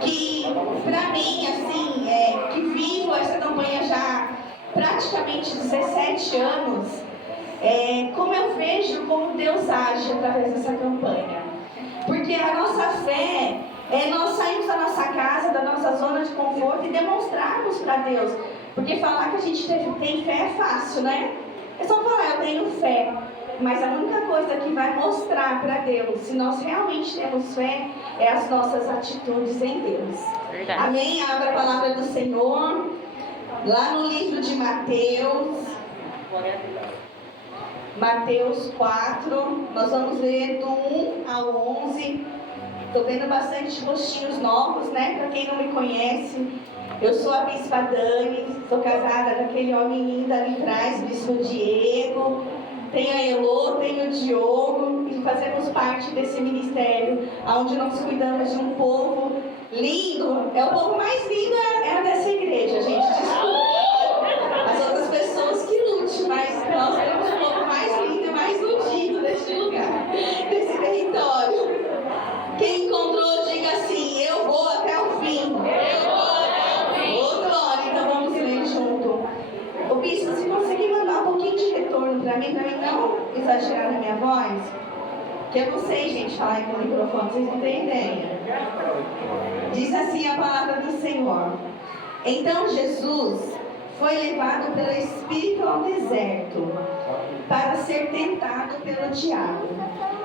que para mim, assim, que vivo essa campanha já praticamente 17 anos, como eu vejo como Deus age através dessa campanha. Porque a nossa fé nós sairmos da nossa casa, da nossa zona de conforto e demonstrarmos para Deus. Porque falar que a gente tem fé é fácil, né? É só falar, eu tenho fé. Mas a única coisa que vai mostrar para Deus se nós realmente temos fé é as nossas atitudes em Deus. Verdade. Amém? Abra a palavra do Senhor lá no livro de Mateus. Mateus 4, nós vamos ler do 1 ao 11. Estou vendo bastante rostinhos novos, né? Para quem não me conhece, eu sou a Bispa Dani, sou casada com aquele homem lindo ali atrás, Bispo Diego. Tenho a Elô, tenho o Diogo, e fazemos parte desse ministério, onde nós cuidamos de um povo lindo. É o povo mais lindo dessa igreja, gente, desculpa. As outras pessoas que lute, mas nós temos o povo mais lindo e mais iludido deste lugar, desse território. Quem encontrou, diga assim: eu vou até o fim. Eu vou até o fim. Ô, glória, então vamos ler junto. Ô, Bispo, se conseguir mandar um pouquinho de retorno para mim não exagerar na minha voz, que eu não sei, gente, falar com o microfone, vocês não têm ideia. Diz assim a palavra do Senhor: então Jesus foi levado pelo Espírito ao deserto para ser tentado pelo diabo.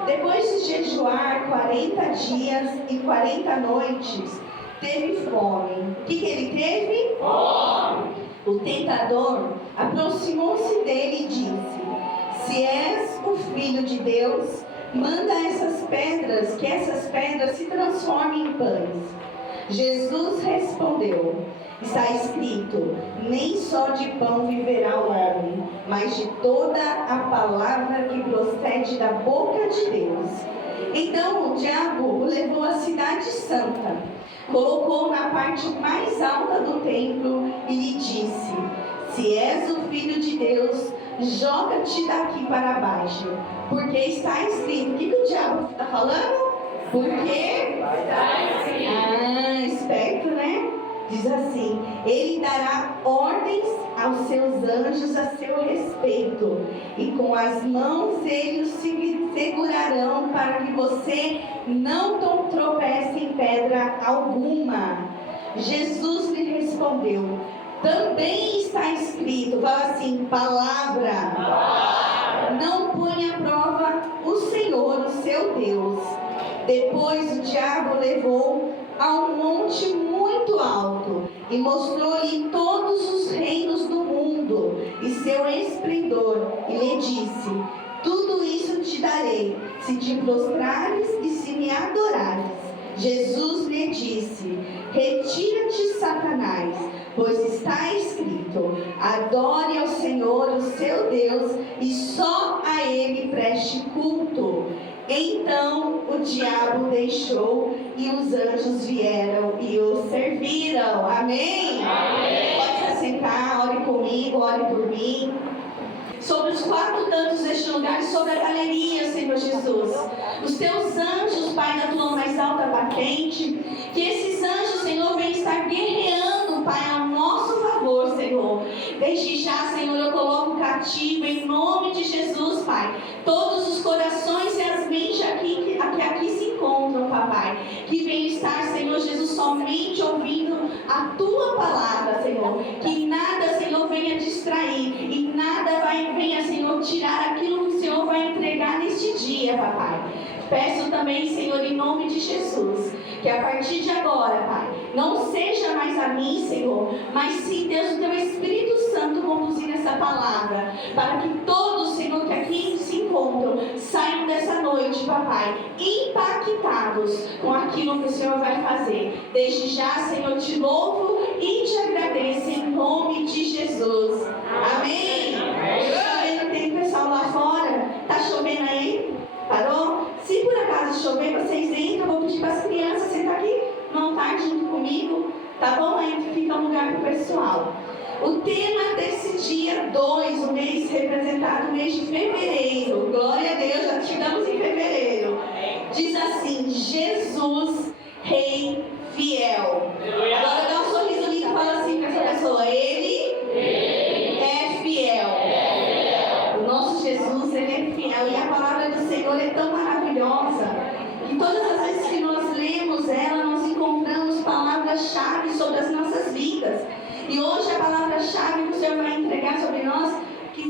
Depois de jejuar 40 dias e 40 noites, teve fome. O que ele teve? Fome. O tentador aproximou-se dele e disse: se és o Filho de Deus, manda que essas pedras se transformem em pães. Jesus respondeu: está escrito, nem só de pão viverá o homem, mas de toda a palavra que procede da boca de Deus. Então o diabo o levou à cidade santa, colocou na parte mais alta do templo e lhe disse: se és o Filho de Deus, joga-te daqui para baixo, porque está escrito. O que o diabo está falando? Porque está escrito. Esperto, né? Diz assim: ele dará ordens aos seus anjos a seu respeito, e com as mãos eles se segurarão para que você não tropece em pedra alguma. Jesus lhe respondeu: também está escrito, fala assim, palavra. Não põe à prova o Senhor, o seu Deus. Depois o diabo levou a um monte muito alto e mostrou-lhe todos os reinos do mundo e seu esplendor, e lhe disse: tudo isso te darei, se te prostrares e se me adorares. Jesus lhe disse: retira-te, Satanás, pois está escrito: adore ao Senhor, o seu Deus, e só a ele preste culto. Então o diabo deixou e os anjos vieram e o serviram. Amém? Amém. Pode se assentar, ore comigo, ore por mim. Sobre os 4 cantos deste lugar, sobre a galeria, Senhor Jesus, os teus anjos, Pai, na tua mais alta patente, que esses anjos, Senhor, venham estar guerreando, Pai, ao nosso favor, Senhor. Desde já, Senhor, eu coloco cativo em nome de Jesus, Pai, todos os corações e as mentes que aqui se encontram, Papai, que venham estar, Senhor Jesus, somente ouvindo a tua palavra, Senhor, que nada, Senhor, venha distrair e nada venha, Senhor, tirar aquilo que o Senhor vai entregar neste dia, Papai. Peço também, Senhor, em nome de Jesus, que a partir de agora, Pai, não seja mais a mim, Senhor, mas sim, Deus, o teu Espírito Santo conduzir essa palavra, para que todos, Senhor, que aqui se encontram, saiam dessa noite, Papai, impactados com aquilo que o Senhor vai fazer. Desde já, Senhor, te louvo e te agradeço em nome de Jesus. Amém. Está vendo que tem pessoal lá fora? Tá chovendo aí? Parou? Se por acaso chover, vocês entram. Vou pedir para as crianças sentar aqui no altar junto comigo, tá bom? Aí fica um lugar para o pessoal. O tema desse dia 2, o mês representado, o mês de fevereiro. Glória a Deus, já chegamos em fevereiro. Diz assim: Jesus, Rei fiel. palavra-chave sobre as nossas vidas. E hoje a palavra-chave que o Senhor vai entregar sobre nós, que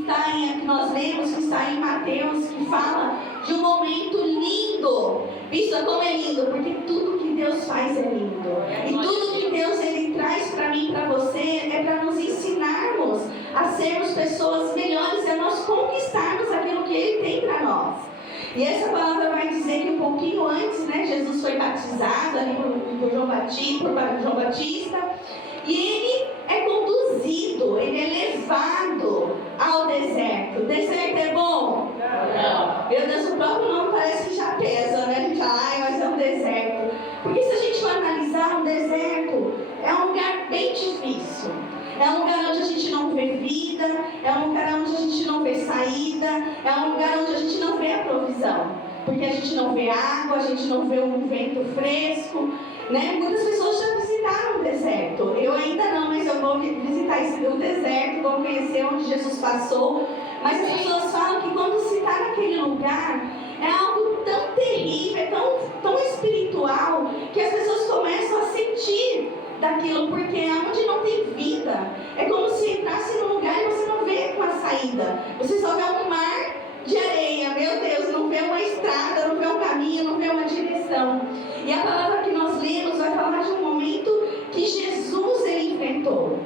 nós lemos, que está em Mateus, que fala de um momento lindo. Isso como é lindo, porque tudo que Deus faz é lindo. E tudo que Deus Ele traz para mim e para você é para nos ensinarmos a sermos pessoas melhores, a nós conquistarmos aquilo que Ele tem para nós. E essa palavra vai dizer que um pouquinho antes, né, Jesus foi batizado ali por João Batista, e ele é conduzido, ele é levado ao deserto. O deserto é bom? Não. Meu Deus, o próprio nome parece que já pesa, né? A gente fala, mas é um deserto. Porque se a gente for analisar, um deserto é um lugar bem difícil. É um lugar onde a gente não vê vida, é um lugar onde a gente não vê saída, é um lugar onde a gente não vê a provisão. Porque a gente não vê água, a gente não vê um vento fresco, né? Muitas pessoas já visitaram o deserto. Eu ainda não, mas eu vou visitar o deserto, vou conhecer onde Jesus passou. Mas as pessoas falam que quando se está naquele lugar, é algo tão terrível, é tão espiritual, que as pessoas começam a sentir daquilo, porque é onde não tem vida. É como se entrasse num lugar e você não vê uma saída. Você só vê um mar de areia, meu Deus, não vê uma estrada, não vê um caminho, não vê uma direção. E a palavra que nós lemos vai falar de um momento que Jesus ele enfrentou.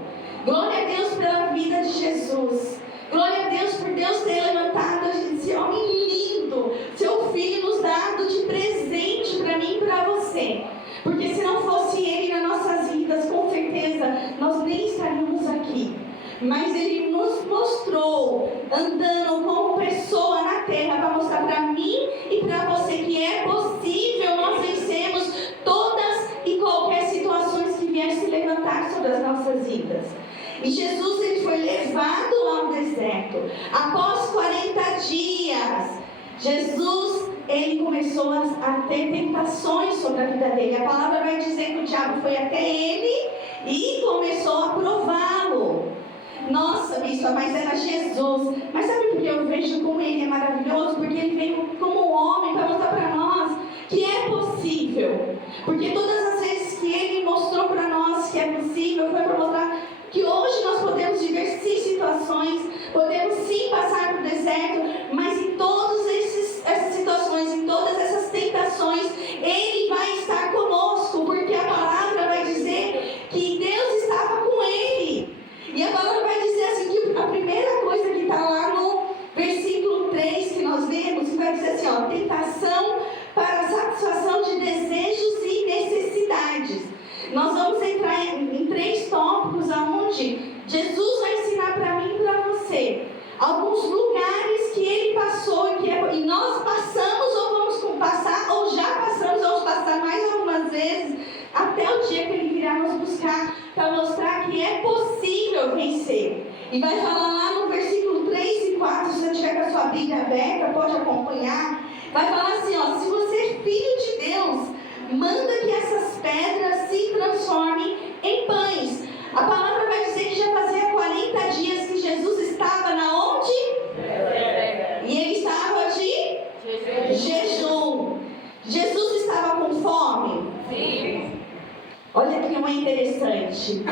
Glória a Deus pela vida de Jesus. Glória a Deus por Deus ter levantado esse homem lindo, seu filho nos dado de presente para mim e para você. Porque se não fosse Ele nas nossas vidas, com certeza nós nem estaríamos aqui. Mas Ele nos mostrou, andando como pessoa na terra, para mostrar para mim e para você que é possível nós vencermos todas e qualquer situações que vier se levantar sobre as nossas vidas. E Jesus ele foi levado ao deserto. Após 40 dias, Jesus ele começou a ter tentações sobre a vida dele. A palavra vai dizer que o diabo foi até ele e começou a prová-lo. Nossa, bispa, mas era Jesus. Mas sabe por que eu vejo como ele é maravilhoso? Porque ele veio como um homem para mostrar para nós que é possível. Porque todas as vezes que ele mostrou para nós que é possível, foi para mostrar que hoje nós podemos viver sim situações, podemos sim passar por deserto, mas em todas essas situações, em todas essas tentações, Ele vai estar conosco, porque a palavra vai dizer que Deus estava com Ele. E a palavra vai dizer assim, que a primeira coisa que está lá no versículo 3 que nós lemos, vai dizer assim, ó, tentação para a satisfação de desejos e necessidades. Nós vamos entrar em 3 tópicos onde Jesus vai ensinar para mim e para você alguns lugares que Ele passou e nós passamos ou vamos passar, ou já passamos, vamos passar mais algumas vezes, até o dia que Ele virá nos buscar para mostrar que é possível vencer. E vai falar lá no versículo 3 e 4, se você tiver com a sua Bíblia aberta, pode acompanhar. Vai falar assim, ó, se você é filho de Deus, manda que essas pedras se transformem em pães. A palavra vai dizer que já fazia 40 dias que Jesus estava na onde? E ele estava de jejum. Jesus estava com fome? Sim. Olha que não é interessante.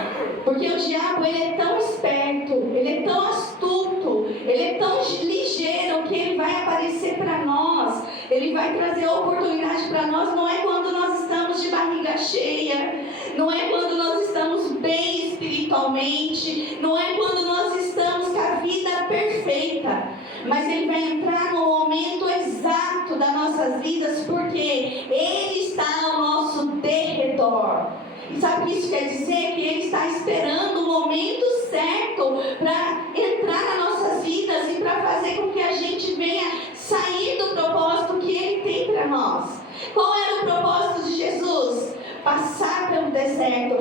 Porque o diabo ele é tão esperto, ele é tão astuto, ele é tão ligeiro que ele vai aparecer para nós. Ele vai trazer oportunidade para nós. Não é quando nós estamos de barriga cheia, não é quando nós estamos bem espiritualmente, não é quando nós estamos com a vida perfeita, mas Ele vai entrar no momento exato das nossas vidas, porque Ele está ao nosso derredor. E sabe o que isso quer dizer? Que Ele está esperando o momento certo para entrar nas nossas vidas e para fazer com que a gente venha sair do propósito que Ele tem para nós. Qual era o propósito de Jesus? Passar pelo deserto.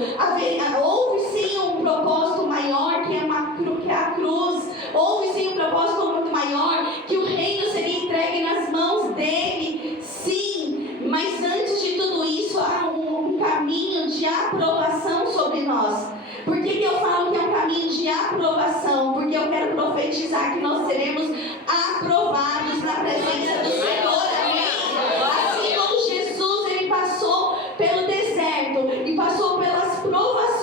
Houve sim um propósito maior que é a cruz. Houve sim um propósito muito maior, que o reino seria entregue nas mãos dele. Sim, mas antes de tudo isso há um caminho de aprovação sobre nós. Por que eu falo que é um caminho de aprovação? Porque eu quero profetizar que nós seremos aprovados na presença do Senhor. Assim como Jesus ele passou pelo deserto e passou pelas provações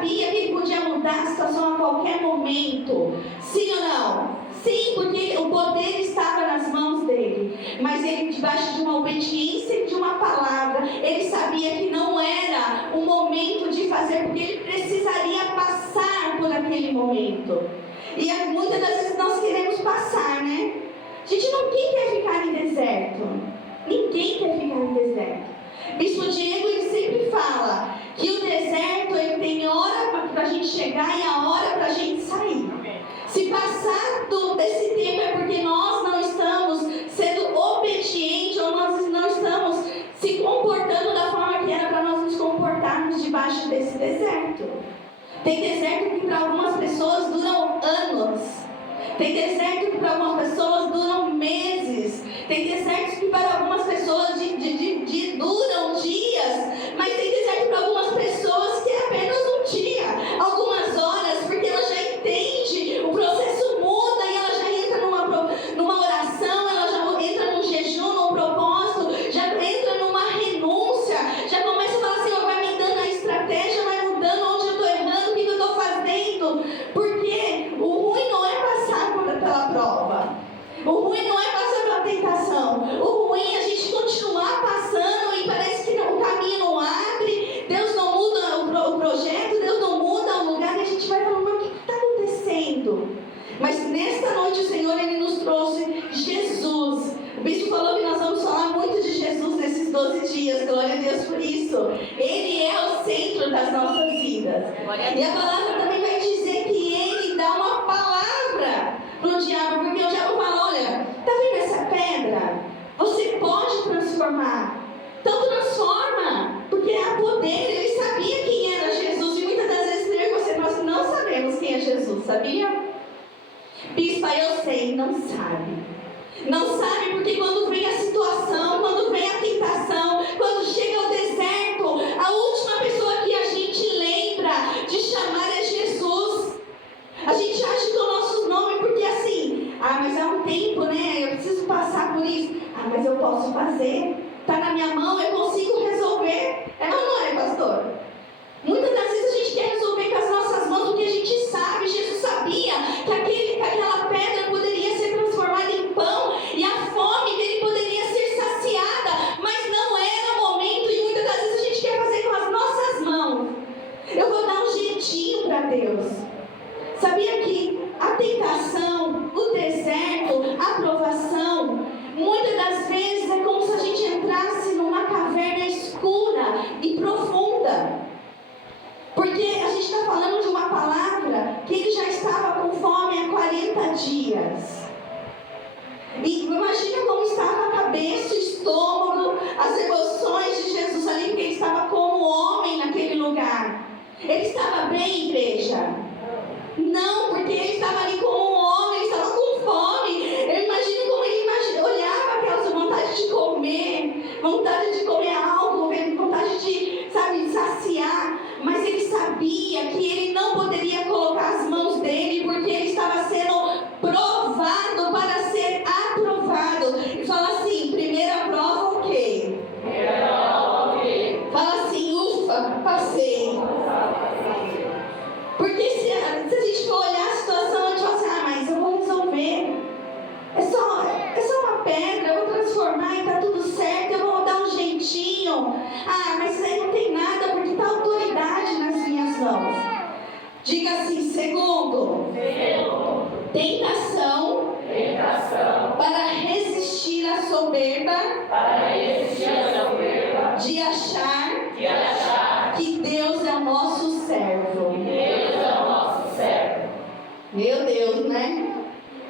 sabia que ele podia mudar a situação a qualquer momento. Sim ou não? Sim, porque o poder estava nas mãos dele. Mas ele, debaixo de uma obediência de uma palavra, ele sabia que não era o momento de fazer, porque ele precisaria passar por aquele momento. E muitas das vezes nós queremos passar, né? A gente quem quer ficar em deserto? Ninguém quer ficar em deserto. Bispo Diego, ele sempre fala que o deserto, ele tem hora para a gente chegar e a hora para a gente sair. Se passar desse tempo é porque nós não estamos sendo obedientes ou nós não estamos se comportando da forma que era para nós nos comportarmos debaixo desse deserto. Tem deserto que para algumas pessoas duram anos. Tem deserto que para algumas pessoas duram meses. Tem desertos que para algumas pessoas duram dias. Mas tem deserto para algumas pessoas que é apenas um dia, algumas horas, porque ela já entende, o processo muda e ela já entra numa oração, ela já entra num jejum, num propósito, já entra numa renúncia, já começa a falar, Senhor, vai me dando a estratégia, vai mudando onde eu estou errando, o que eu estou fazendo, porque o ruim não é passar pela prova, o ruim não é passar pela tentação, o ruim é a gente continuar passando e parece que o caminho não abre, Deus não muda o projeto, Deus não muda o lugar e a gente vai falando, mas o que está acontecendo? Mas nesta noite o Senhor, Ele nos trouxe Jesus. O bispo falou que nós vamos falar muito de Jesus nesses 12 dias, glória a Deus por isso. Ele é o centro das nossas vidas. E a palavra também vai dizer que Ele dá uma palavra para o diabo, porque o diabo fala, olha, está vendo essa pedra? Você pode transformar. Então transforma, porque há poder. Ele sabia quem era Jesus e muitas das vezes eu e você, nós não sabemos quem é Jesus, sabia? Bispa, eu sei, não sabe. Não sabe porque quando vem a situação, quando vem a tentação, quando chega ao deserto, a última pessoa que a gente lembra de chamar é Jesus. A gente acha que é o nosso nome porque assim, mas há um tempo, né? Eu preciso passar por isso. Mas eu posso fazer. Está na minha mão, eu consigo resolver. É ou não é, pastor? Muitas das vezes a gente quer resolver com as nossas mãos o que a gente sabe. Jesus sabia que aquela pedra poderia ser transformada em pão e a fome dele poderia ser saciada, mas não era o momento e muitas das vezes a gente quer fazer com as nossas mãos. Eu vou dar um jeitinho para Deus. Sabia que a tentação, o deserto, a provação, muitas das vezes é como se a gente entrasse numa caverna escura e profunda. Porque a gente está falando de uma palavra que ele já estava com fome há 40 dias. E imagina como estava a cabeça, o estômago, as emoções de Jesus ali, porque ele estava como homem naquele lugar. Ele estava bem, igreja? Não, porque ele estava ali como um homem, ele estava com fome. Eu imagino como ele olhava aquelas vontades de comer algo, vontade de, saciar. Mas ele sabia que ele não poderia colocar as mãos dele, porque ele estava sendo provado para ser aprovado. E fala assim, primeira prova, ok. Fala assim, ufa, passei. Porque se a gente for olhar a situação, a gente fala assim, mas eu vou resolver. É só uma pedra, eu vou transformar e está tudo certo, eu vou dar um jeitinho. Mas isso aí não tem nada, porque está autoridade nas minhas mãos. Diga assim, segundo, tentação para resistir à soberba, de achar que Deus é o nosso servo. Meu Deus, né?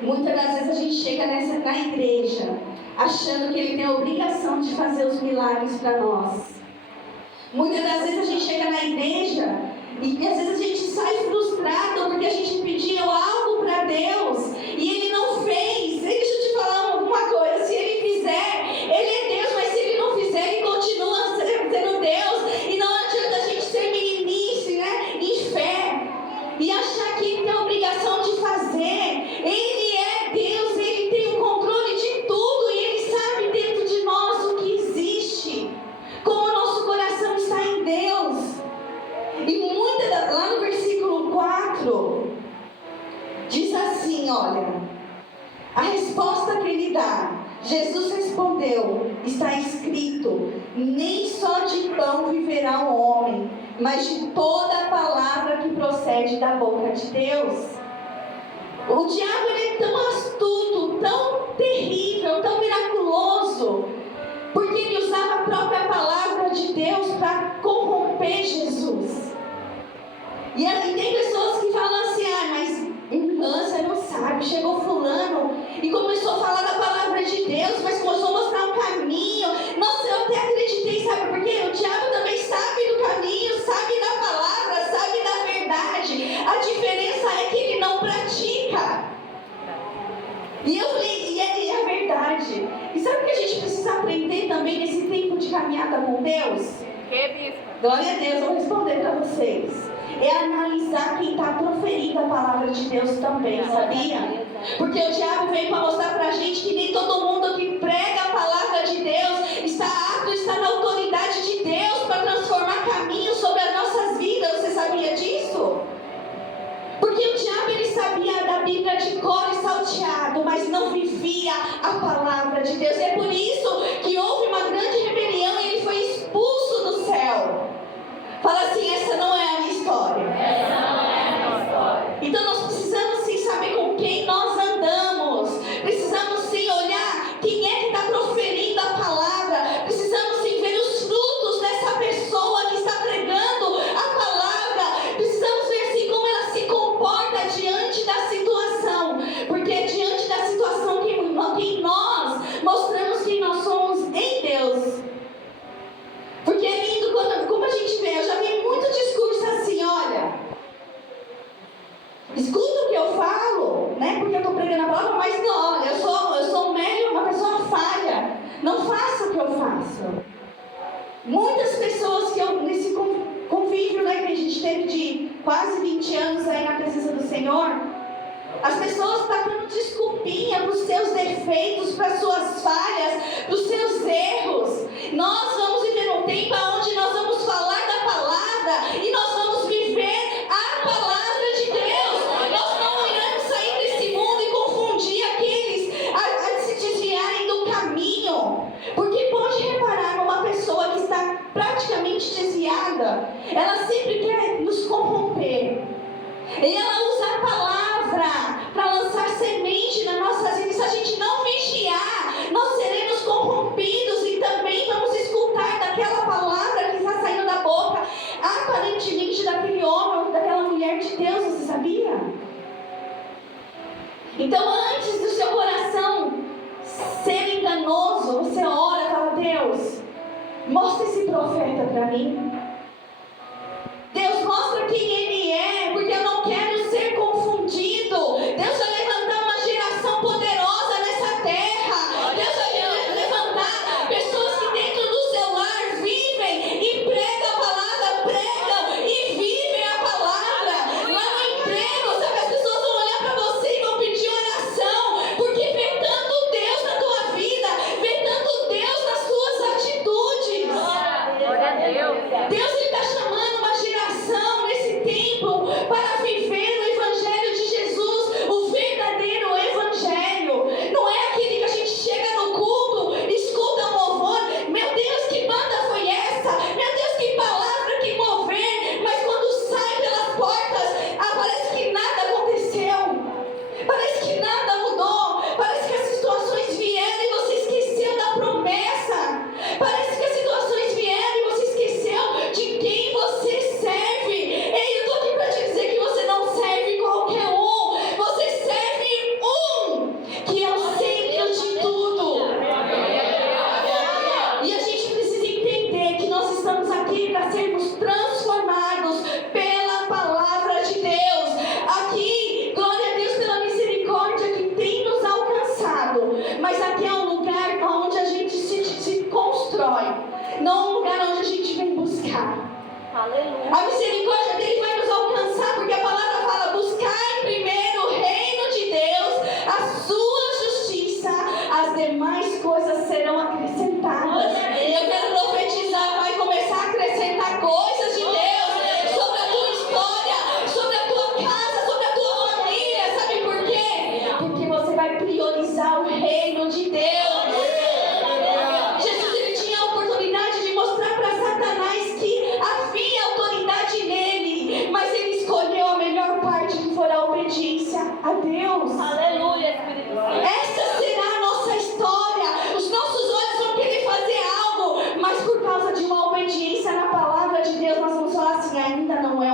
Muitas das vezes a gente chega na igreja achando que Ele tem a obrigação de fazer os milagres para nós. Muitas das vezes a gente chega na igreja e às vezes a gente sai frustrado porque a gente pediu algo para Deus e Ele não fez. Deixa eu te falar uma coisa, se Ele fizer, Ele é Deus, mas se Ele não fizer, Ele continua sendo Deus. E não adianta a gente ser meninice, né, em fé e achar que Ele tem a obrigação de fazer. Ele é Deus, Ele tem o controle de tudo e Ele sabe dentro de nós o que existe, como o nosso coração está em Deus. olha, a resposta que ele dá, Jesus respondeu, está escrito, nem só de pão viverá o homem, mas de toda a palavra que procede da boca de Deus. O diabo, ele é tão astuto, tão terrível, tão miraculoso, porque ele usava a própria palavra de Deus para corromper Jesus. E tem pessoas que falam assim, mas irmã, você não sabe, chegou fulano e começou a falar da palavra de Deus, mas começou a mostrar um caminho. Nossa, eu até acreditei, sabe por quê? O diabo também sabe do caminho, sabe da palavra, sabe da verdade. A diferença é que ele não pratica. E eu falei, e é verdade. E sabe o que a gente precisa aprender também nesse tempo de caminhada com Deus? Glória a Deus, eu vou responder para vocês. É analisar quem está proferindo a palavra de Deus também, sabia? Porque o diabo veio para mostrar para a gente que nem todo mundo que prega a palavra de Deus está apto, está na autoridade de Deus para transformar caminhos sobre as nossas vidas. Você sabia disso? Porque o diabo, ele sabia da Bíblia de cor e salteado, mas não vivia a palavra de Deus. E é por isso que houve uma grande rebelião e ele foi expulso do céu. Fala assim, essa não é a minha história. Essa não é a minha história. Então nós precisamos sim saber com quem nós andamos. Precisamos sim olhar quem é que está proferindo a palavra. Precisamos sim ver os frutos dessa pessoa que está pregando a palavra. Precisamos ver sim como ela se comporta diante da situação. Porque é diante da situação que nós mostramos quem nós somos em Deus. Porque é lindo como a gente vê, eu já vi muito discurso assim, olha, escuta o que eu falo, né? Porque eu estou pregando a palavra, mas não, olha, eu sou uma pessoa falha, não faça o que eu faço. Muitas pessoas que eu, nesse convívio, né, que a gente teve de quase 20 anos aí na presença do Senhor, as pessoas tacando desculpinha para os seus defeitos, para as suas falhas, para os seus erros. Nós vamos viver um tempo onde nós vamos falar da palavra e nós vamos viver a palavra de Deus. Nós não iremos sair desse mundo e confundir aqueles a se desviarem do caminho. Porque pode reparar numa pessoa que está praticamente desviada, ela sempre quer nos corromper. E ela usa a palavra para lançar semente nas nossas vidas. Se a gente não vigiar, nós seremos corrompidos e também vamos escutar daquela palavra que está saindo da boca, aparentemente daquele homem ou daquela mulher de Deus. Você sabia? Então, antes do seu coração ser enganoso, você ora e fala, Deus, mostra esse profeta para mim. Deus, mostra quem ele é, porque eu não quero ser confundido. Deus vai levantar uma geração poderosa nessa terra. Deus vai levantar pessoas que dentro do seu lar vivem e pregam a palavra, pregam e vivem a palavra. Lá no emprego, sabe, as pessoas vão olhar para você e vão pedir oração, porque vê tanto Deus na tua vida, vê tanto Deus nas suas atitudes. Glória a Deus. Deus, ele está chamando uma geração nesse tempo para viver o Evangelho de Jesus, o verdadeiro Evangelho. Não é aquele que a gente chega no culto, escuta um louvor, meu Deus, que banda foi essa? Meu Deus, que palavra, que mover, mas quando sai pelas portas, parece que nada aconteceu, parece que nada mudou, parece que as situações vieram e você esqueceu da promessa, parece que as situações vieram e você esqueceu de quem você serve. Ei, eu estou aqui para te dizer que você não serve qualquer um, você serve um, que é o centro de tudo. E a gente precisa entender que nós estamos aqui para sermos transformados pela palavra de Deus. Aqui, glória a Deus pela misericórdia que tem nos alcançado, mas aqui é um lugar onde a gente se constrói, não um lugar onde a gente vem buscar. Aleluia. A misericórdia dele vai nos alcançar, porque a palavra fala, buscar primeiro o reino de Deus, a sua justiça, as demais coisas serão acrescentadas. E eu quero profetizar, vai começar a acrescentar coisas de Deus sobre a tua história, sobre a tua casa, sobre a tua família. Sabe por quê?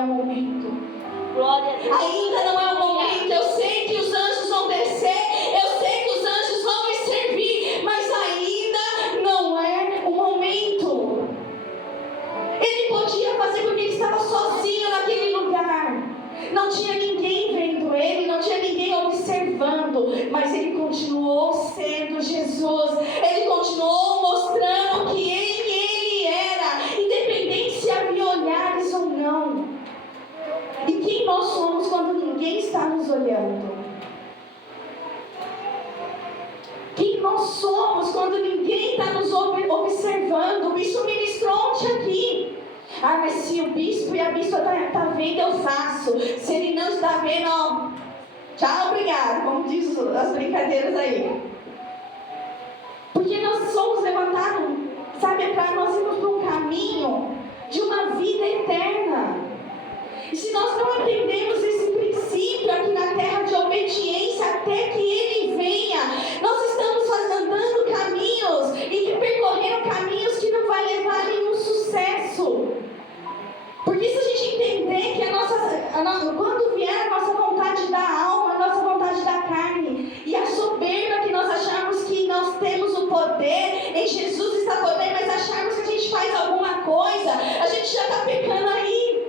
o momento. Glória a Deus. Ainda não é o momento. Eu sei que os anjos vão descer, eu sei que os anjos vão me servir, mas ainda não é o momento. Ele podia fazer porque ele estava sozinho naquele lugar. Não tinha ninguém vendo ele, não tinha ninguém observando, mas ele continuou sendo Jesus. Ele continuou mostrando que ele era, independente se havia olhares ou não. E quem nós somos quando ninguém está nos olhando? Quem nós somos quando ninguém está nos observando? O bispo ministrou ontem aqui. Ah, mas se o bispo e a bispa está vendo, eu faço. Se ele não está vendo, ó, tchau, obrigado, como diz as brincadeiras aí. Porque nós somos levantados, sabe, para nós irmos para um caminho de uma vida eterna. E se nós não aprendemos esse princípio aqui na terra de obediência até que Ele venha, nós estamos andando caminhos e percorrendo caminhos que não vai levar a nenhum sucesso. Porque se a gente entender que quando vier a nossa vontade da alma, a nossa vontade da carne e a soberba que nós achamos que nós temos o poder, em Jesus está poder, mas acharmos que a gente faz alguma coisa, a gente já está pecando aí.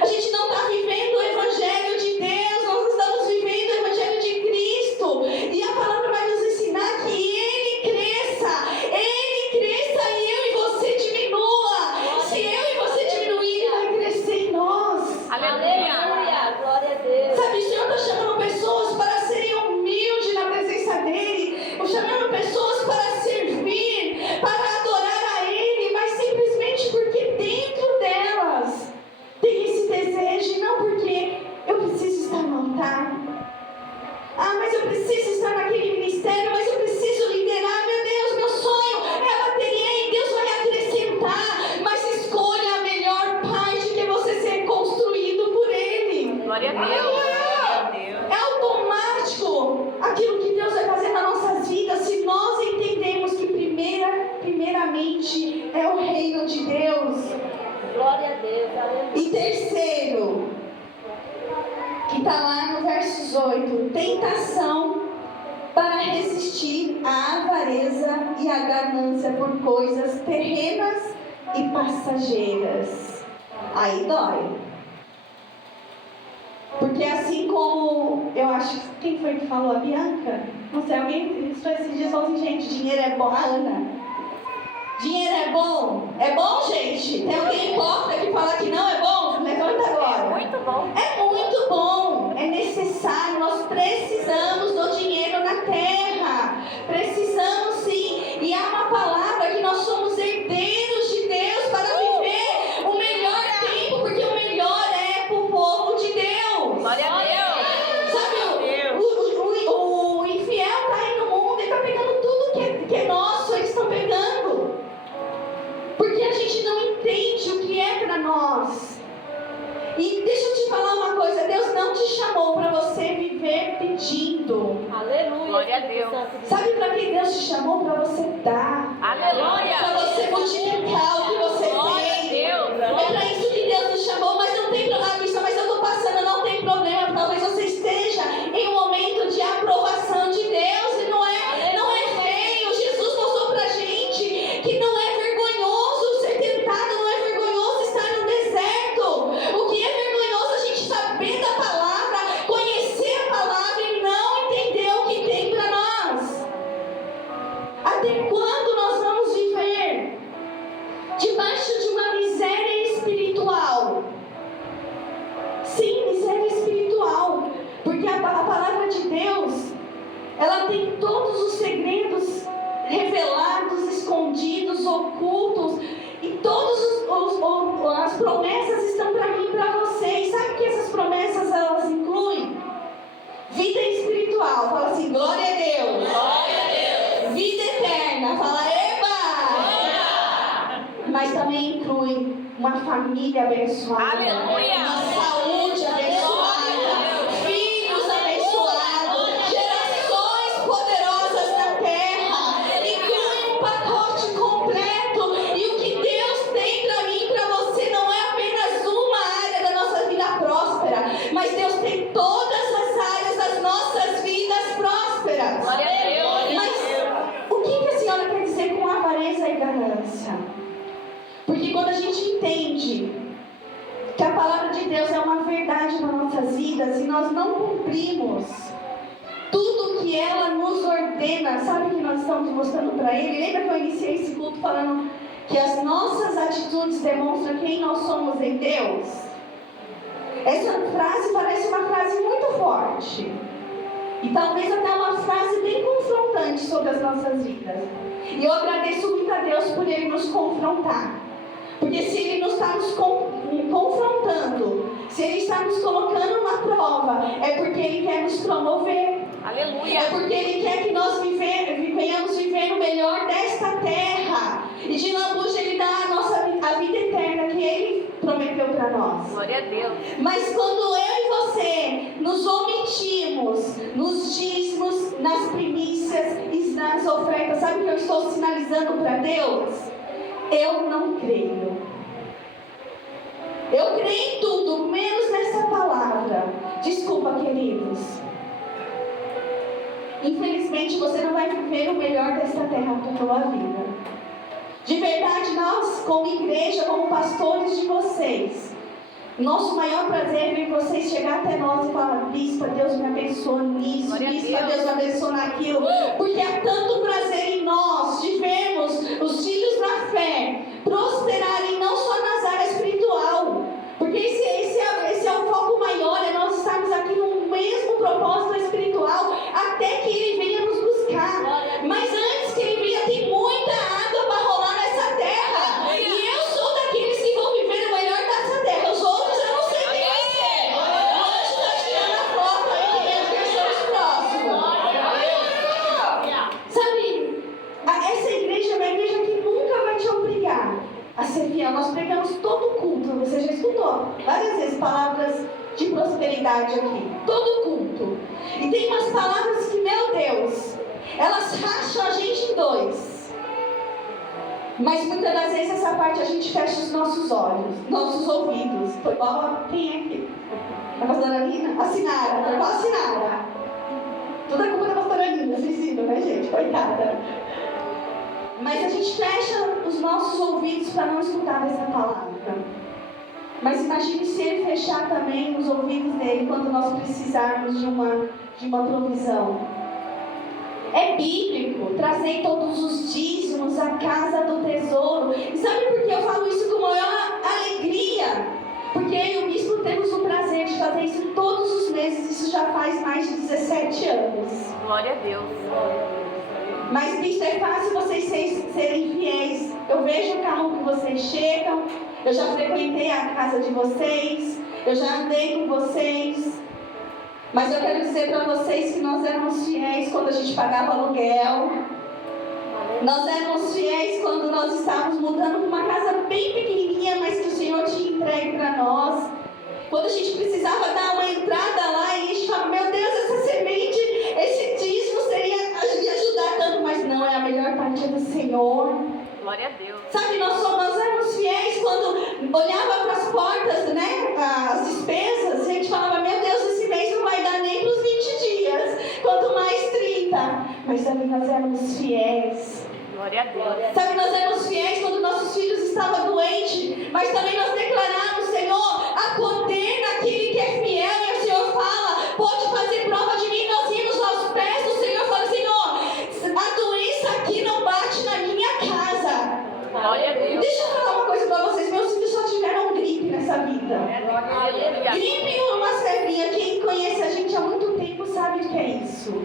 A gente não está vivendo o Evangelho de Deus, nós estamos vivendo o Evangelho de Cristo. E a palavra vai nos ensinar que Ele cresça e eu e você diminua. Se eu e você diminuir, Ele vai crescer em nós. Aleluia, glória a Deus. Sabe, o Senhor está chamando pessoas para serem humildes na presença dEle, chamando pessoas para servir, para adorar a Ele, mas simplesmente porque dentro delas tem esse desejo, não porque eu preciso estar no altar. Ah, mas eu preciso estar naquele ministério, mas eu preciso liderar. Meu Deus, meu sonho é a bateria e Deus vai acrescentar. Mas escolha a melhor parte que você ser construído por Ele. Glória a Deus. É automático aquilo que Deus vai fazer nas nossas vidas se nós entendemos que primeiramente é o reino de Deus. Glória a Deus, aleluia. E terceiro, que está lá no versos 8, tentação para resistir à avareza e à ganância por coisas terrenas e passageiras. Aí dói. Porque assim como, eu acho, quem foi que falou? A Bianca? Não sei, alguém esses dias falou assim, gente, dinheiro é bom. A Ana. Dinheiro é bom? É bom, gente? Tem alguém hipócrita que fala que não é bom? Levanta agora. É muito bom. É muito bom. É necessário. Nós precisamos do dinheiro na terra. Precisamos sim. E há uma palavra que nós somos herdeiros de Deus para viver o melhor tempo. Porque o melhor é para o povo de Deus. Glória a Deus. Sabe, o infiel está aí no mundo e está pegando tudo que é nosso. Eles estão pegando. Porque a gente não entende o que é para nós. E deixa eu te falar uma coisa, Deus não te chamou para você viver pedindo. Aleluia. Glória a Deus. Sabe para que Deus te chamou? Para você dar. Aleluia. Para você multiplicar o que você tem. É para isso que Deus nos chamou, mas não tem problema, mas eu estou passando, não tem problema. Talvez você esteja em um momento de aprovação de Deus e não é feio. Jesus mostrou para a gente que não é vergonhoso ser tentado, não é vergonhoso estar no deserto. O que é vergonhoso a gente saber da palavra, conhecer a palavra e não entender o que tem para nós. Até quando nós vamos viver debaixo de uma miséria espiritual? Sim, miséria espiritual. Porque a palavra de Deus, ela tem todos os segredos revelados, escondidos, ocultos. E todas as promessas estão para mim e para você. E sabe o que essas promessas elas incluem? Vida espiritual. Fala assim, glória a Deus. Glória a Deus. Vida eterna. Fala, eba! Mas também inclui uma família abençoada. Aleluia. Uma saúde abençoada. Filhos abençoados. Gerações poderosas na terra. Inclui um pacote completo. E o que Deus tem para mim e para você não é apenas uma área da nossa vida. gente entende que a palavra de Deus é uma verdade nas nossas vidas e nós não cumprimos tudo que ela nos ordena, sabe que nós estamos mostrando para Ele? Lembra que eu iniciei esse culto falando que as nossas atitudes demonstram quem nós somos em Deus? Essa frase parece uma frase muito forte e talvez até uma frase bem confrontante sobre as nossas vidas. E eu agradeço muito a Deus por Ele nos confrontar. Porque se Ele não está nos confrontando, se Ele está nos colocando na prova, é porque Ele quer nos promover. Aleluia. É porque Ele quer que nós venhamos viver o melhor desta terra. E de lambuja Ele dá a vida eterna que Ele prometeu para nós. Glória a Deus. Mas quando eu e você nos omitimos nos dízimos, nas primícias e nas ofertas, sabe o que eu estou sinalizando para Deus? Eu não creio. Eu creio em tudo, menos nessa palavra. Desculpa, queridos. Infelizmente, você não vai viver o melhor desta terra para a tua vida. De verdade, nós, como igreja, como pastores de vocês, nosso maior prazer é ver vocês chegar até nós e falar: Bispa, Deus me abençoa nisso, Bispa, Deus me abençoa naquilo. Porque há tanto prazer em nós de vermos os filhos na fé prosperarem não só nas áreas espiritual. Porque esse é o foco maior, é nós estarmos aqui no mesmo propósito espiritual, até que Ele venha nos buscar. Mas antes que Ele venha, tem muita água para rolar nessa terra. E eu sou daqueles que vão viver o melhor dessa terra. Os outros eu não sei quem vai ser. Hoje está tirando a foto aí, quem são os próximos. Sabe, essa igreja é uma igreja que nunca vai te obrigar a ser fiel. Nós pregamos todo culto, você já escutou várias vezes palavras de prosperidade aqui, todo culto. E tem umas palavras que, meu Deus, elas racham a gente em dois. Mas muitas das vezes essa parte a gente fecha os nossos olhos, nossos ouvidos. Foi igual a quem é aqui? A pastora Nina? A Sinara, foi igual a Sinara. Toda a culpa da pastora Nina, vocês viram, né, gente? Coitada. Mas a gente fecha os nossos ouvidos para não escutar essa palavra. Mas imagine se Ele fechar também os ouvidos dele quando nós precisarmos de uma provisão. É bíblico, trazer todos os dízimos à casa do tesouro. E sabe por que eu falo isso com maior alegria? Porque eu e o bispo temos o prazer de fazer isso todos os meses. Isso já faz mais de 17 anos. Glória a Deus. Mas, bispo, é fácil vocês serem fiéis. Eu vejo o carro que vocês chegam. Eu já frequentei a casa de vocês. Eu já andei com vocês. Mas eu quero dizer para vocês que nós éramos fiéis quando a gente pagava aluguel. Nós éramos fiéis quando nós estávamos mudando para uma casa bem pequenininha, mas que o Senhor tinha entregue para nós. Quando a gente precisava dar uma entrada lá e a gente falava: meu Deus, essa semente, esse dízimo seria me ajudar tanto. Mas não, é a melhor parte do Senhor. Glória a Deus. Sabe, nós éramos fiéis quando olhava para as portas, né, as despesas, e a gente falava: meu Deus, esse mês não vai dar nem para os 20 dias, quanto mais 30. Mas também nós éramos fiéis. Glória a Deus. Sabe, nós éramos fiéis quando nossos filhos estavam doentes, mas também nós declaramos: Senhor, há poder naquele que é fiel. E o Senhor fala: pode fazer prova de mim. Nós íamos aos pés do Senhor e falamos: Senhor, a doença aqui não bate na minha casa. Glória a Deus. Deixa eu falar uma coisa para vocês: meus filhos só tiveram gripe nessa vida. Aleluia. Gripe ou uma febrinha. Quem conhece a gente há muito tempo sabe o que é isso.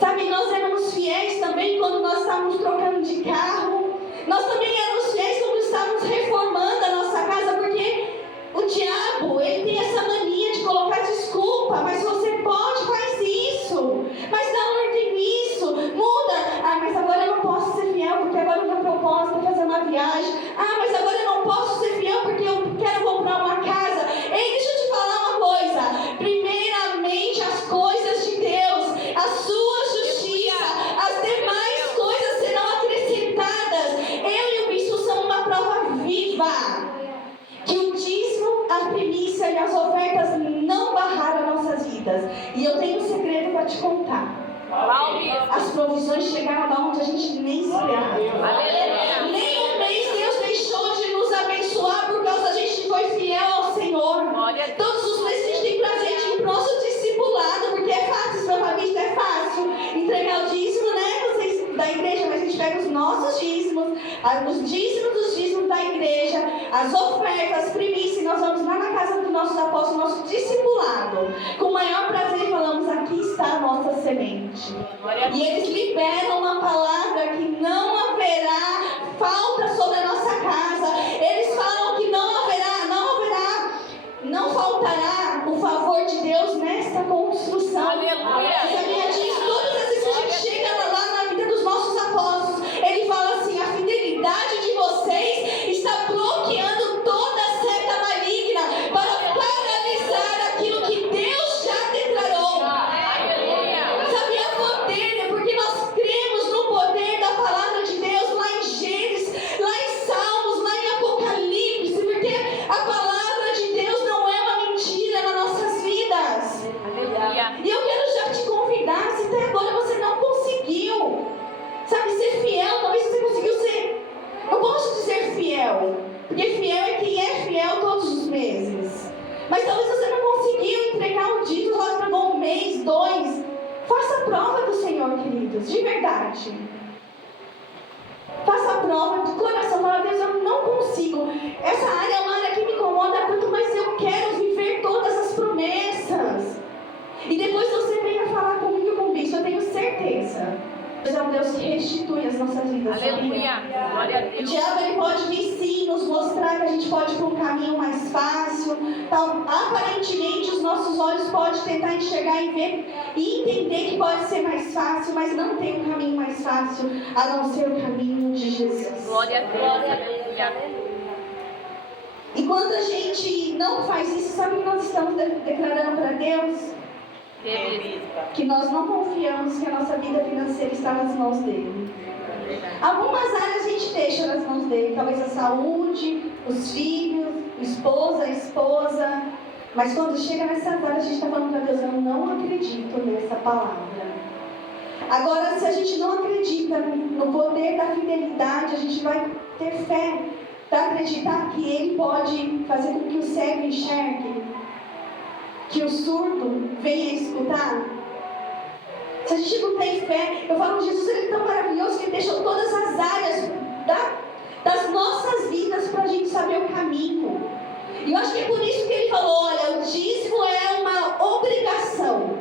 Sabe, nós éramos fiéis também quando nós estávamos trocando de carro. Nós também éramos fiéis quando estávamos reformando a nossa casa, porque o diabo, ele tem essa mania de colocar desculpa. Mas você pode, faz isso. Mas dá ordem nisso. Muda. Ah, mas agora eu não posso ser fiel porque agora o meu propósito é fazer uma viagem. Ah, mas agora eu não posso ser fiel porque eu quero comprar uma casa. Ei, deixa eu te falar uma coisa. Primeiramente as coisas de Deus, a sua justiça, as demais coisas serão acrescentadas. Eu e o bispo somos uma prova viva que o dízimo, a primícia e as ofertas não barraram nossas vidas. E eu tenho um segredo para te contar. As provisões chegaram lá onde a gente nem esperava. Nem um mês Deus deixou de nos abençoar por causa da gente foi fiel ao Senhor. Todos os meses a gente tem presente em nosso discipulado, porque é fácil, seu família, é fácil entregar o dízimo, né? Vocês da igreja, mas a gente pega os nossos dízimos, os dízimos dos dízimos da igreja, as ofertas, as primícias, e nós vamos lá na casa dos nossos apóstolos, nosso discipulado. Com o maior prazer falamos, aqui está a nossa semente. E eles liberam uma palavra que não haverá falta sobre a nossa casa. Eles falam que não faltará o favor de Deus nesta construção. Aleluia. Sabia disso? Todas as vezes que a gente chega lá na vida dos nossos apóstolos, ele fala assim, a fidelidade de vocês está bloqueando toda seta maligna para paralisar aquilo que Deus já declarou. Sabia poder? Porque nós cremos no poder da palavra de Deus lá em Gênesis, lá em Salmos, lá em Apocalipse, porque a palavra de Deus não é uma mentira nas nossas vidas. E eu quero já te convidar, se até agora você não conseguiu, sabe, ser fiel, talvez você conseguiu ser, não posso dizer fiel, porque fiel é quem é fiel todos os meses, mas talvez você não conseguiu entregar um dízimo, só entregou um mês, 2, faça a prova do Senhor, queridos, de verdade. Faça a prova do coração, fala, Deus, eu não consigo, essa área é uma área que me incomoda tanto, mas eu quero viver todas as promessas. E depois você venha falar comigo com isso, eu tenho certeza. Deus é um Deus que restitui as nossas vidas. Aleluia. Glória a Deus. O diabo ele pode vir sim nos mostrar que a gente pode ir para um caminho mais fácil. Então, aparentemente os nossos olhos podem tentar enxergar e ver e entender que pode ser mais fácil, mas não tem um caminho mais fácil a não ser o caminho de Jesus. Glória a Deus. Aleluia. E quando a gente não faz isso, sabe o que nós estamos declarando para Deus? Que nós não confiamos que a nossa vida financeira está nas mãos dele. Algumas áreas a gente deixa nas mãos dele, talvez a saúde, os filhos, o esposo, a esposa. Mas quando chega nessas áreas a gente está falando para Deus, eu não acredito nessa palavra. Agora, se a gente não acredita no poder da fidelidade, a gente vai ter fé para acreditar que ele pode fazer com que o cego enxergue, que o surdo venha escutar. Se a gente não tem fé, eu falo, Jesus, ele é tão maravilhoso que ele deixou todas as áreas das nossas vidas para a gente saber o caminho. E eu acho que é por isso que ele falou, olha, o dízimo é uma obrigação.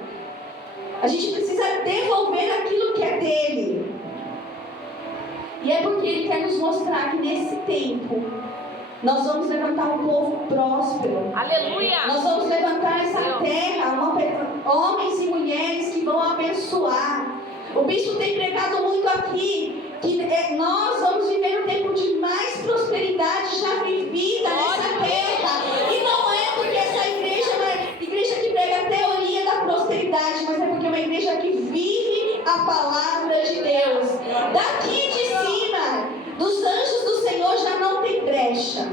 A gente precisa devolver aquilo que é dele. E é porque ele quer nos mostrar que nesse tempo nós vamos levantar um povo próspero. Aleluia. Nós vamos levantar essa terra, homens e mulheres que vão abençoar. O bispo tem pregado muito aqui que nós vamos viver um tempo de mais prosperidade já vivida nessa terra. E não é porque essa igreja é uma igreja que prega a teoria da prosperidade, mas é porque é uma igreja que vive a palavra de Deus. Daqui de cima, dos anjos do Senhor já não tem brecha.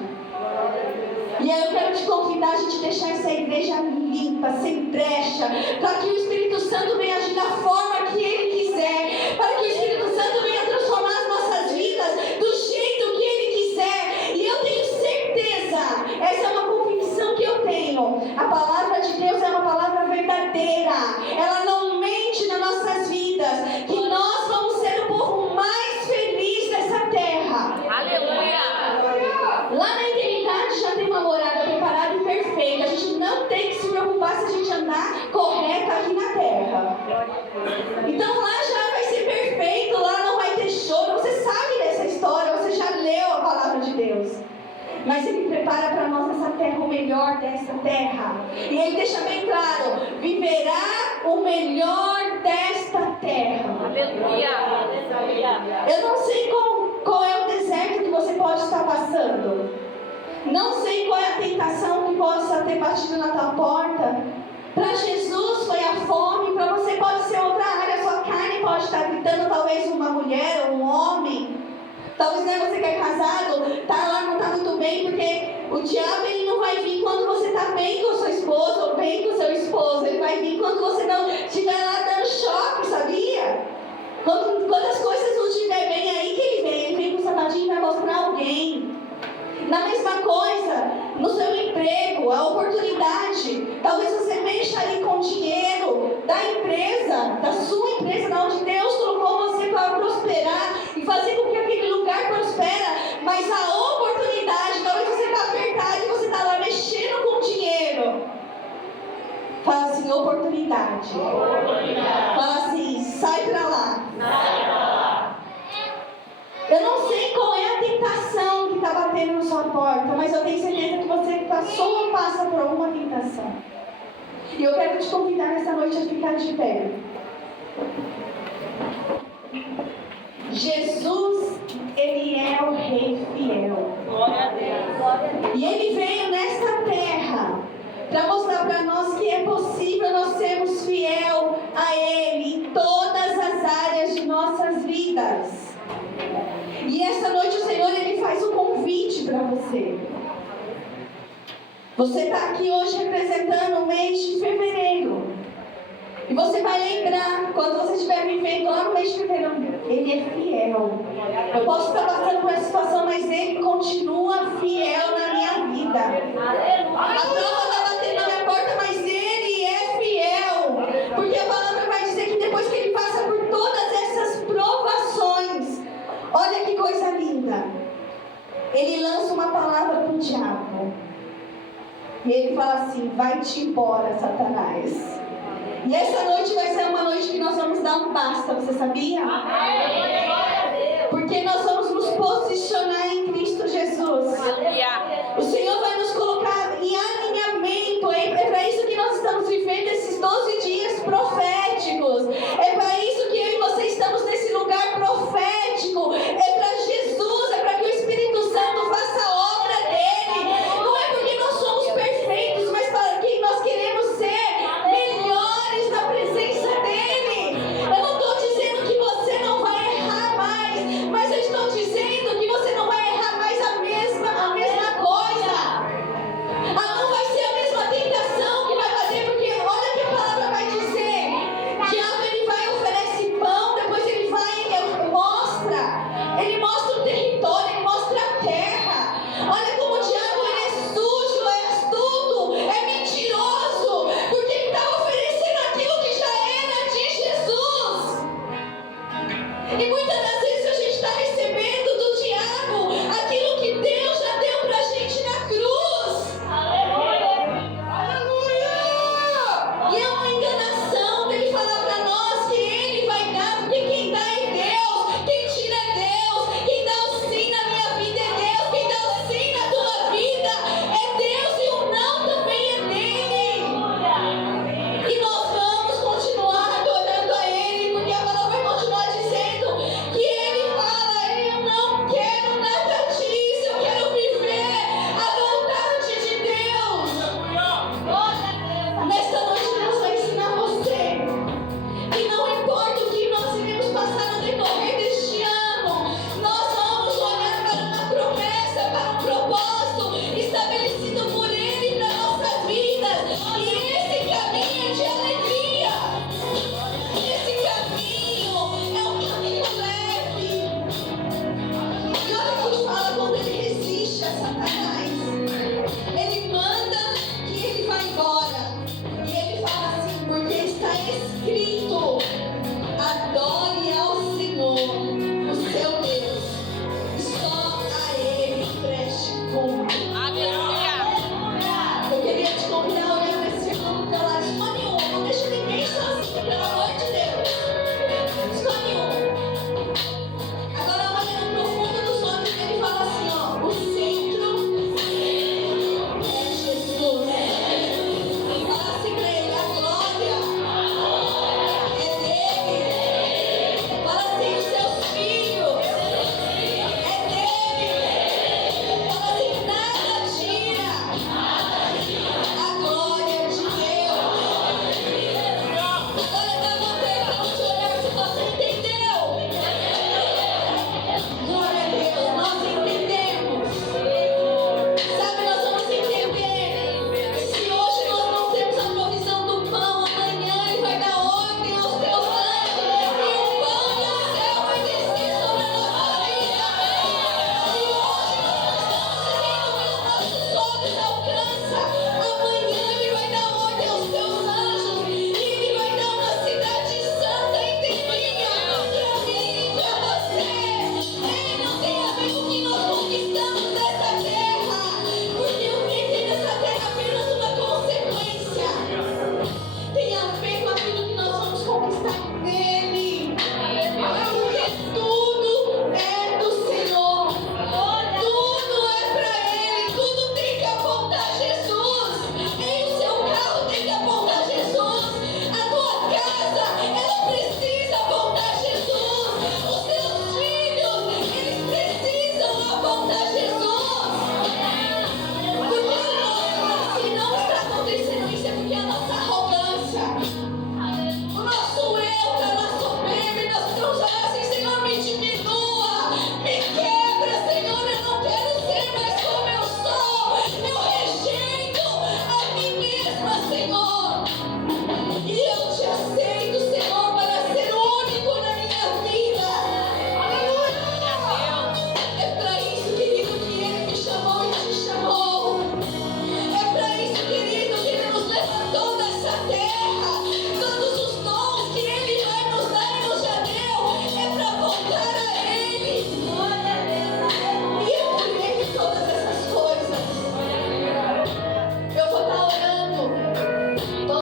E aí eu quero te convidar a gente deixar essa igreja limpa, sem brecha, para que o Espírito Santo venha agir da forma que Ele quiser, para que o Espírito Santo venha transformar as nossas vidas do jeito que Ele quiser. E eu tenho certeza, essa é uma convicção que eu tenho, a palavra de Deus é uma palavra verdadeira, ela não mente nas nossas vidas, que nós vamos ser o povo mais feliz dessa terra. Aleluia. Lá na eternidade já tem uma morada preparada e perfeita. A gente não tem que se preocupar se a gente andar correto aqui na terra. Então lá já vai ser perfeito, lá não vai ter choro. Você sabe dessa história, você já leu a palavra de Deus. Mas Ele prepara para nós essa terra, o melhor dessa terra. E Ele deixa bem claro, viverá o melhor desta terra. Aleluia. Eu não sei qual é o deserto que você pode estar passando. Não sei qual é a tentação que possa ter batido na tua porta. Para Jesus foi a fome, para você pode ser outra área. A sua carne pode estar gritando, talvez uma mulher ou um homem. Talvez você que é casado, tá lá, não está muito bem, porque o diabo ele não vai vir quando você está bem com a sua esposa ou bem com o seu esposo. Ele vai vir quando você não estiver lá dando choque, sabia? Quando as coisas não estiverem bem, aí que ele vem com o sapatinho e vai mostrar alguém. emprego, a oportunidade. Talvez você mexa ali com dinheiro da empresa, da sua empresa, da onde Deus colocou você para prosperar e fazer com que aquele lugar prospera. Mas a oportunidade, talvez você está apertado e você está lá mexendo com dinheiro. Fala assim, oportunidade. Fala assim, sai pra lá. Eu não sei qual é a tentação que está batendo na sua porta, mas eu tenho certeza que você passou ou passa por alguma tentação. E eu quero te convidar nessa noite a ficar de pé. Jesus, Ele é o Rei fiel. Glória a Deus. E Ele veio nesta terra para mostrar para nós que é possível nós sermos fiel a Ele em todas as áreas de nossas vidas. E essa noite o Senhor, Ele faz um convite para você. Você está aqui hoje representando o mês de fevereiro. E você vai lembrar, quando você estiver vivendo lá no mês de fevereiro, Ele é fiel. Eu posso estar passando por essa situação, mas Ele continua fiel na minha vida. A prova está batendo na minha porta, mas Ele é fiel. Porque a palavra vai dizer que depois que Ele passa por todas essas provações, olha que coisa linda. Ele lança uma palavra para o diabo. E Ele fala assim, vai-te embora, Satanás. E essa noite vai ser uma noite que nós vamos dar um basta, você sabia? Porque nós vamos nos posicionar em Cristo Jesus. Aleluia. O Senhor